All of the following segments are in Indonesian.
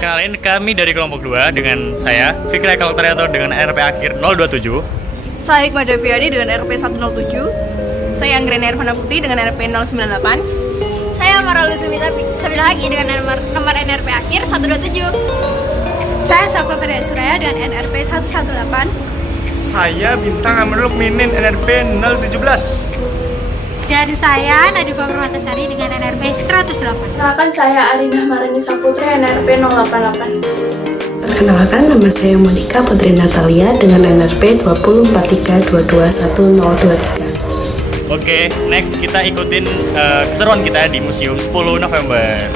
Kenalin, kami dari kelompok 2 dengan saya Fikri Kaltarianto dengan RP akhir 027. Saya Iqmah Deviani dengan RP 107. Saya Anggreni Ervana Putri dengan RP 098. Saya Maralus Sabila Haki dengan nomor NRP akhir 127. Saya Safa Ferya Suraya dengan NRP 118. Saya Bintang Amanul Minin NRP 017. Dan saya Nadifa Permatasari dengan NRP 108. Perkenalkan, saya Arinah Marani Saputri NRP 088. Perkenalkan, nama saya Monika Putri Natalia dengan NRP 20432210023. Oke, next kita ikutin keseruan kita di Museum 10 November.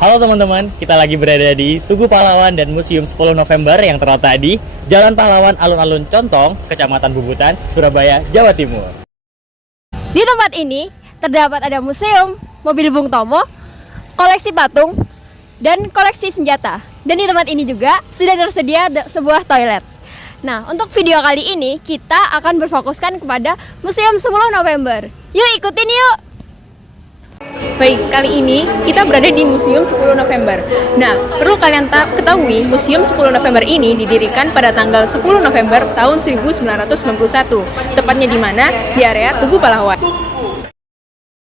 Halo teman-teman, kita lagi berada di Tugu Pahlawan dan Museum 10 November yang terletak di Jalan Pahlawan Alun-Alun Contong, Kecamatan Bubutan, Surabaya, Jawa Timur. Di tempat ini terdapat ada museum, mobil Bung Tomo, koleksi patung, dan koleksi senjata. Dan di tempat ini juga sudah tersedia sebuah toilet. Nah, untuk video kali ini kita akan berfokuskan kepada Museum 10 November. Yuk ikutin yuk! Baik, kali ini kita berada di Museum 10 November. Nah, perlu kalian ketahui, Museum 10 November ini didirikan pada tanggal 10 November tahun 1991. Tepatnya di mana? Di area Tugu Pahlawan.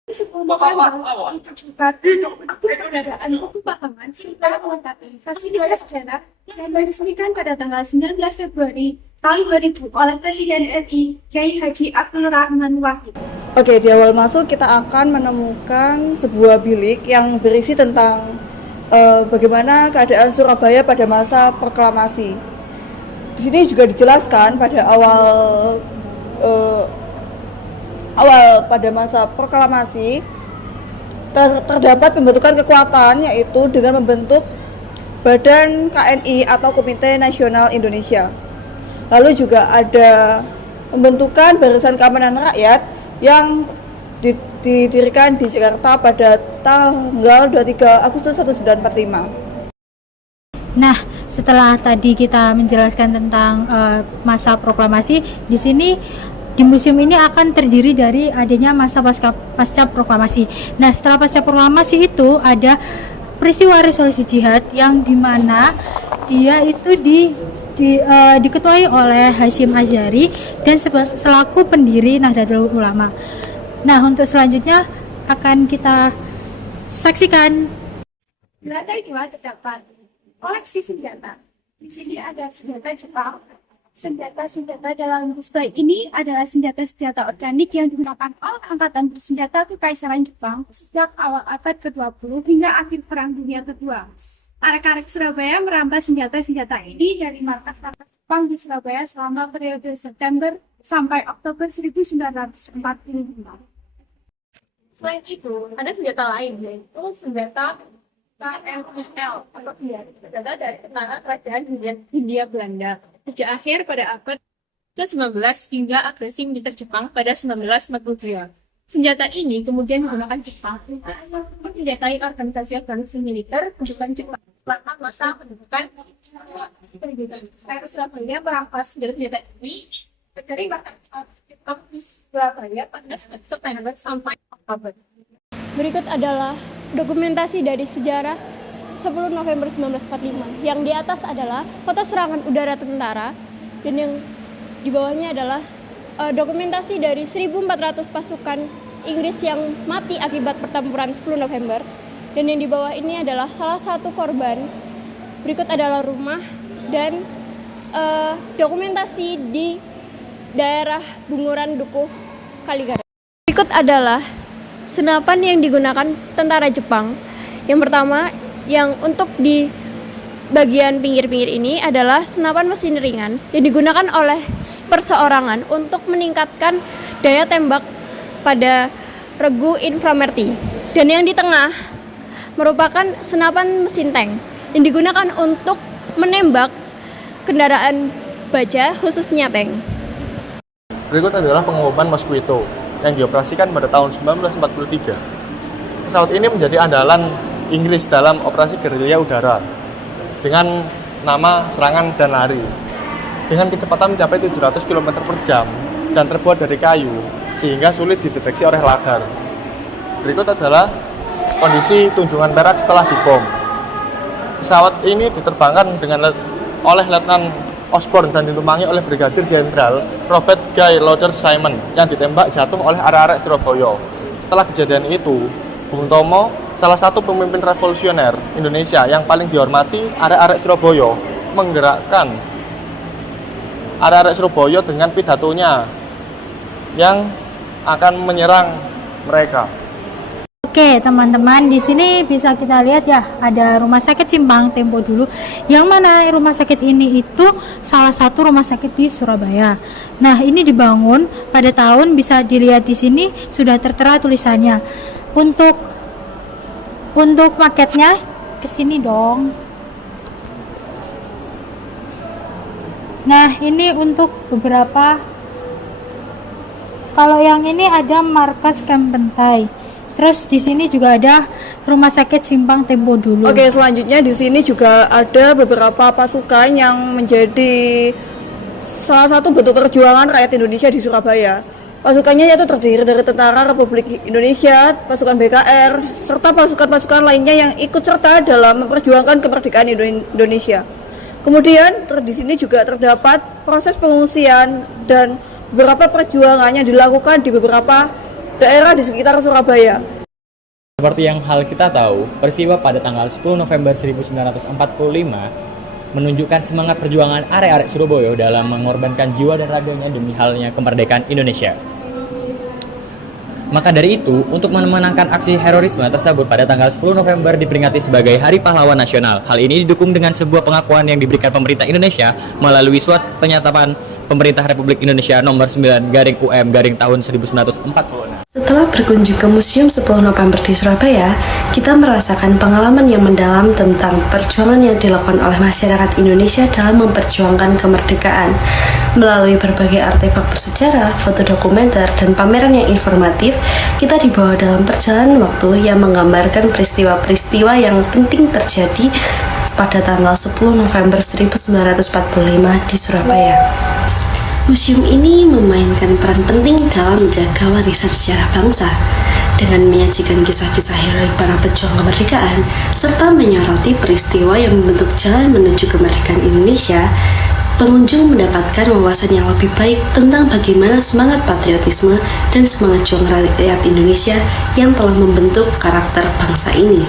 10 November ditujukan untuk keberadaan Tugu Pahlawan serta melengkapi fasilitas sejarah dan diresmikan pada tanggal 19 Februari tahun 2000 oleh Presiden RI Kiai Haji Abdul Rahman Wahid. Oke, di awal masuk kita akan menemukan sebuah bilik yang berisi tentang bagaimana keadaan Surabaya pada masa proklamasi. Di sini juga dijelaskan pada awal pada masa proklamasi terdapat pembentukan kekuatan, yaitu dengan membentuk Badan KNI atau Komite Nasional Indonesia. Lalu juga ada pembentukan Barisan Keamanan Rakyat yang didirikan di Jakarta pada tanggal 23 Agustus 1945. Nah, setelah tadi kita menjelaskan tentang masa proklamasi, di sini di museum ini akan terdiri dari adanya masa pasca proklamasi. Nah, setelah pasca proklamasi itu ada peristiwa resolusi jihad yang dimana dia itu diketuai oleh Hasyim Asy'ari dan selaku pendiri Nahdlatul Ulama. Nah, untuk selanjutnya akan kita saksikan. Di lantai 2 terdapat koleksi senjata. Di sini ada senjata Jepang. Senjata-senjata dalam display ini adalah senjata-senjata organik yang digunakan oleh Angkatan Bersenjata Kekaisaran Jepang sejak awal abad ke-20 hingga akhir Perang Dunia Kedua. Arek-arek Surabaya merambah senjata-senjata ini dari markas-markas Jepang di Surabaya selama periode September sampai Oktober 1945. Selain itu, ada senjata lain, yaitu senjata KMIL atau senjata dari tentara kerajaan Hindia Belanda sejak akhir pada abad ke-19 hingga agresi militer Jepang pada 1942. Senjata ini kemudian digunakan Jepang untuk mensenjatai organisasi militer bentukan Jepang selama masa pendudukan Surabaya merampas senjata-senjata ini dari markas Jepang di Surabaya pada September sampai Oktober. Berikut adalah dokumentasi dari sejarah 10 November 1945. Yang di atas adalah foto serangan udara tentara dan yang di bawahnya adalah dokumentasi dari 1.400 pasukan Inggris yang mati akibat pertempuran 10 November. Dan yang di bawah ini adalah salah satu korban. Berikut adalah rumah dan dokumentasi di daerah Bunguran Dukuh Kaligaran. Berikut adalah senapan yang digunakan tentara Jepang. Yang pertama, yang untuk di bagian pinggir-pinggir ini adalah senapan mesin ringan yang digunakan oleh perseorangan untuk meningkatkan daya tembak pada regu inframerti. Dan yang di tengah merupakan senapan mesin tank yang digunakan untuk menembak kendaraan baja khususnya tank. Berikut adalah pengumuman Mosquito yang dioperasikan pada tahun 1943. Pesawat ini menjadi andalan Inggris dalam operasi gerilya udara dengan nama serangan dan lari. dengan kecepatan mencapai 700 km per jam dan terbuat dari kayu, sehingga sulit dideteksi oleh radar. Berikut adalah kondisi tunjungan perak setelah dibom. Pesawat ini diterbangkan oleh Letnan Osborne dan ditumpangi oleh Brigadir Jenderal Robert Guy Loder Simon yang ditembak jatuh oleh arek-arek Surabaya. Setelah kejadian itu, Bung Tomo, salah satu pemimpin revolusioner Indonesia yang paling dihormati arek-arek Surabaya, menggerakkan arek-arek Surabaya dengan pidatonya yang akan menyerang mereka. Oke teman-teman, di sini bisa kita lihat ya, ada Rumah Sakit Simpang Tempo Dulu, yang mana rumah sakit ini itu salah satu rumah sakit di Surabaya. Nah, ini dibangun pada tahun, bisa dilihat di sini sudah tertera tulisannya. Untuk maketnya ke sini dong. Nah, ini untuk beberapa. Kalau yang ini ada markas Camp Pentai. Terus di sini juga ada Rumah Sakit Simpang Tempo Dulu. Oke, selanjutnya di sini juga ada beberapa pasukan yang menjadi salah satu bentuk perjuangan rakyat Indonesia di Surabaya. Pasukannya yaitu terdiri dari Tentara Republik Indonesia, pasukan BKR, serta pasukan-pasukan lainnya yang ikut serta dalam memperjuangkan kemerdekaan Indonesia. Kemudian di sini juga terdapat proses pengungsian dan beberapa perjuangan yang dilakukan di beberapa daerah di sekitar Surabaya. Seperti yang hal kita tahu, peristiwa pada tanggal 10 November 1945 menunjukkan semangat perjuangan arek-arek Surabaya dalam mengorbankan jiwa dan raganya demi halnya kemerdekaan Indonesia. Maka dari itu, untuk memenangkan aksi heroisme tersebut pada tanggal 10 November diperingati sebagai Hari Pahlawan Nasional. Hal ini didukung dengan sebuah pengakuan yang diberikan pemerintah Indonesia melalui surat penyatapan Pemerintah Republik Indonesia nomor 9/UM tahun 1946. Setelah berkunjung ke Museum 10 November di Surabaya, kita merasakan pengalaman yang mendalam tentang perjuangan yang dilakukan oleh masyarakat Indonesia dalam memperjuangkan kemerdekaan. Melalui berbagai artefak bersejarah, foto dokumenter, dan pameran yang informatif, kita dibawa dalam perjalanan waktu yang menggambarkan peristiwa-peristiwa yang penting terjadi pada tanggal 10 November 1945 di Surabaya. Museum ini memainkan peran penting dalam menjaga warisan sejarah bangsa dengan menyajikan kisah-kisah heroik para pejuang kemerdekaan serta menyoroti peristiwa yang membentuk jalan menuju kemerdekaan Indonesia. Pengunjung mendapatkan wawasan yang lebih baik tentang bagaimana semangat patriotisme dan semangat juang rakyat Indonesia yang telah membentuk karakter bangsa ini.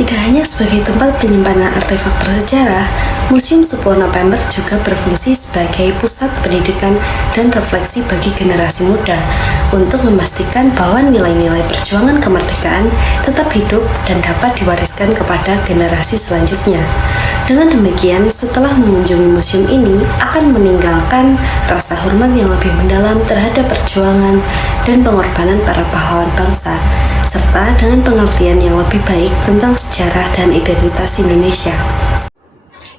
Tidak hanya sebagai tempat penyimpanan artefak bersejarah, Museum 10 November juga berfungsi sebagai pusat pendidikan dan refleksi bagi generasi muda untuk memastikan bahwa nilai-nilai perjuangan kemerdekaan tetap hidup dan dapat diwariskan kepada generasi selanjutnya. Dengan demikian, setelah mengunjungi museum ini akan meninggalkan rasa hormat yang lebih mendalam terhadap perjuangan dan pengorbanan para pahlawan bangsa, serta dengan pengertian yang lebih baik tentang sejarah dan identitas Indonesia.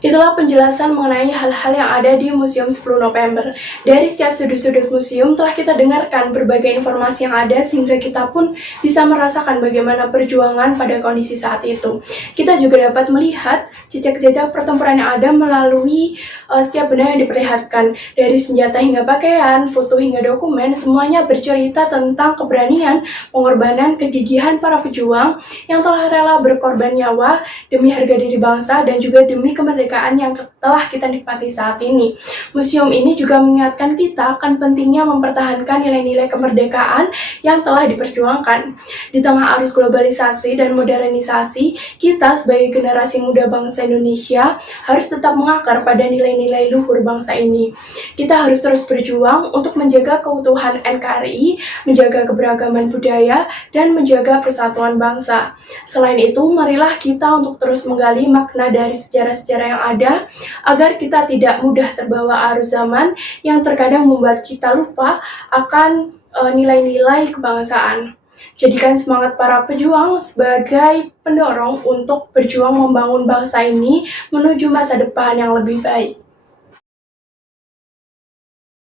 Itulah penjelasan mengenai hal-hal yang ada di Museum 10 November. Dari setiap sudut-sudut museum telah kita dengarkan berbagai informasi yang ada sehingga kita pun bisa merasakan bagaimana perjuangan pada kondisi saat itu. Kita juga dapat melihat jejak-jejak pertempuran yang ada melalui setiap benda yang diperlihatkan. Dari senjata hingga pakaian, foto hingga dokumen, semuanya bercerita tentang keberanian, pengorbanan, kegigihan para pejuang yang telah rela berkorban nyawa demi harga diri bangsa dan juga demi kemerdekaan yang telah kita nikmati saat ini. Museum ini juga mengingatkan kita akan pentingnya mempertahankan nilai-nilai kemerdekaan yang telah diperjuangkan. Di tengah arus globalisasi dan modernisasi, kita sebagai generasi muda bangsa Indonesia harus tetap mengakar pada nilai-nilai luhur bangsa ini. Kita harus terus berjuang untuk menjaga keutuhan NKRI, menjaga keberagaman budaya, dan menjaga persatuan bangsa. Selain itu, marilah kita untuk terus menggali makna dari sejarah-sejarah yang ada, agar kita tidak mudah terbawa arus zaman yang terkadang membuat kita lupa akan nilai-nilai kebangsaan. Jadikan semangat para pejuang sebagai pendorong untuk berjuang membangun bangsa ini menuju masa depan yang lebih baik.